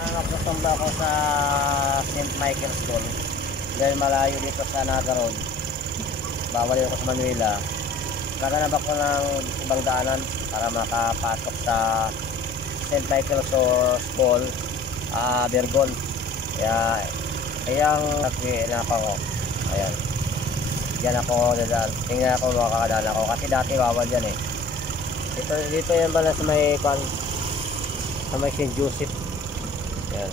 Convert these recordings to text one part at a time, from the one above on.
Magsusumba ako sa St. Michael's School dahil malayo dito sa Naga Road. Bawal ako sa Manuela. Naghanap ako ng ibang daanan para makapasok sa St. Michael's School, Bergon. Kayang nagpinapa ko. Ayan. Diyan ako dadaan. Tingnan ako makakadaan ako kasi dati bawal yan eh. Dito yan pala sa may St. Joseph. Ayan.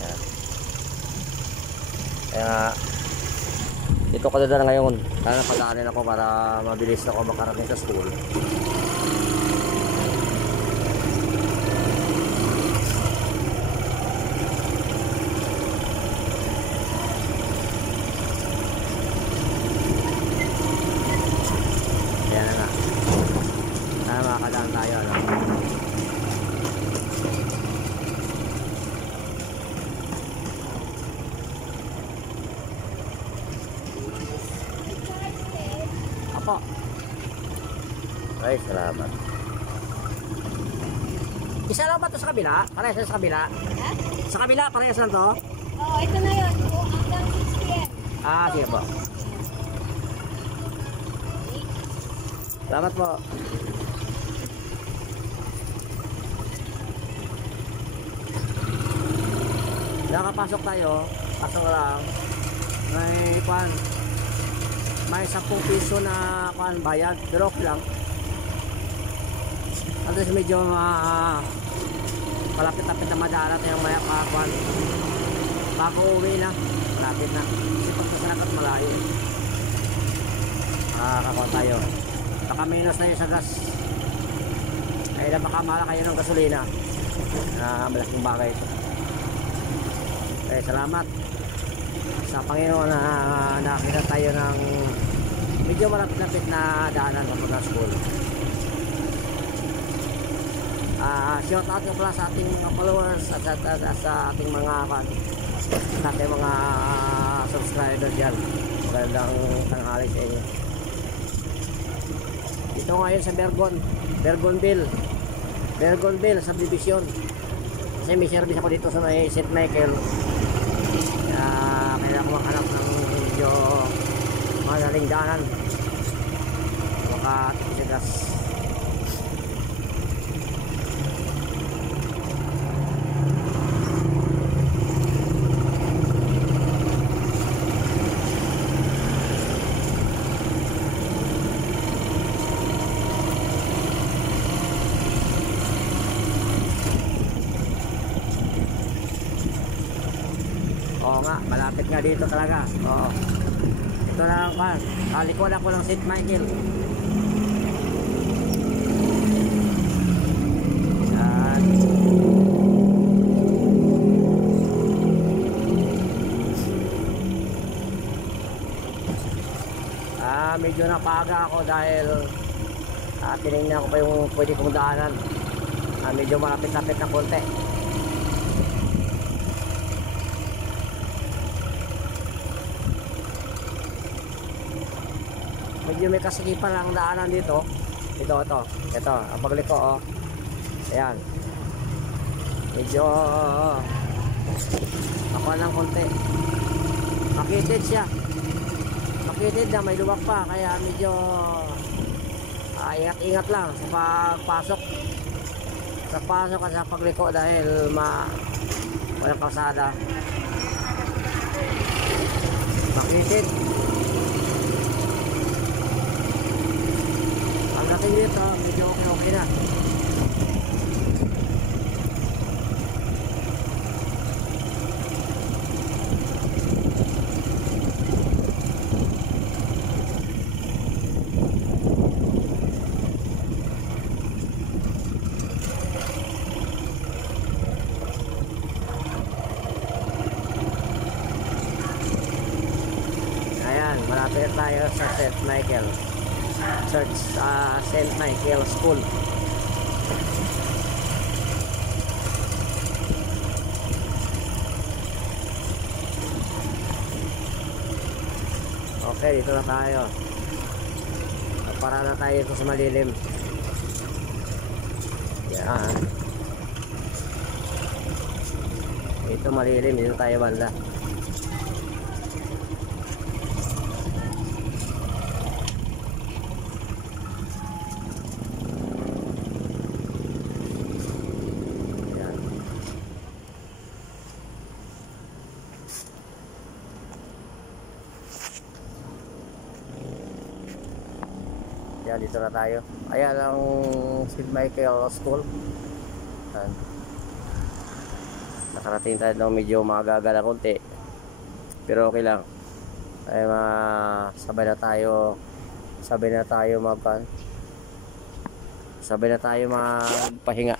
Ayan. Kaya dito ko dadaan ngayon. Kaya pagdaanin ako para mabilis ako makarating sa school. Ayan na. Kaya makakadaan tayo. Ano? Apo. Ay, salamat. Isa lang ba ito sa kabila? Parehas sa kabila? Ha? Sa kabila, parehas lang to? Oo, ito na yun. Hanggang 6 p.m. Sige po. Salamat po. Nakapasok tayo. Pasok lang. May 10 piso na bayad. Pero okay lang. At least medyo malapit-lapit na madalat yung maya kakuan. Baka uwi na. Malapit na. Kasi pagkasalakat malayo. Kakuan tayo. Baka minus na yung sa gas. Kaya baka mahal kayo ng gasolina. Malaking bagay ito. Salamat sa Panginoon na nakita tayo ng medyo malapit-lapit na daanan ng school. Shout out nga pala sa ating followers at sa ating mga subscribers dyan. Magandang tanghali sa inyo. Dito ngayon sa Bergonville subdivision. Kasi may service ako dito sa may St. Michael. Kaya ako makahanap ng medyo madaling daanan. Makatipid sa gas. Oo nga, malapit nga dito talaga. Oo. Ito na lang pa. Likod ako ng St. Michael. Yan. Medyo napaga ako dahil tinignan ko pa yung pwede kong daanan. Medyo malapit-lapit na konti. Medyo may kasikipan lang daanan dito. Ito, ang pagliko, oh. Ayan. Medyo ako lang konti. Makitid siya. Makitid na, may luwak pa. Kaya medyo ingat-ingat lang sa pagpasok. Sa pasok at sa pagliko dahil walang kalsada. Makitid. Pagdating dito, medyo okay na. Ayan, malapit tayo sa St. Michael. St. Michael School. Okay, dito na tayo. Para na tayo ito sa malilim. Yan. Ito malilim, dito tayo banda. Ayan. Ayan, dito na tayo. Ayan ang St. Michael School. Ayan. Nakarating tayo ng medyo magagala konti. Pero okay lang. Ay sabay na tayo magpahinga.